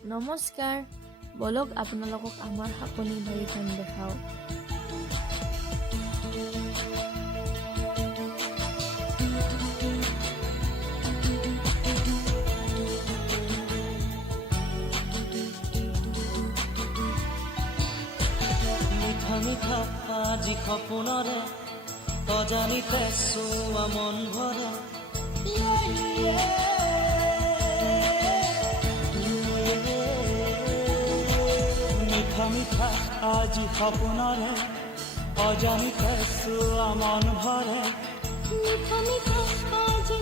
নমস্কাৰ, বলক আপোনালোকক আমাৰ শাকনি বাৰীখন দেখাওঁ। মিঠা মিঠা আজি সপোনৰে অজানিতে চোৱা মন ভৰে মিঠা মিঠা আজি সপোনৰে অজানিতে চোৱা মন ভৰে মিঠা মিঠা আজি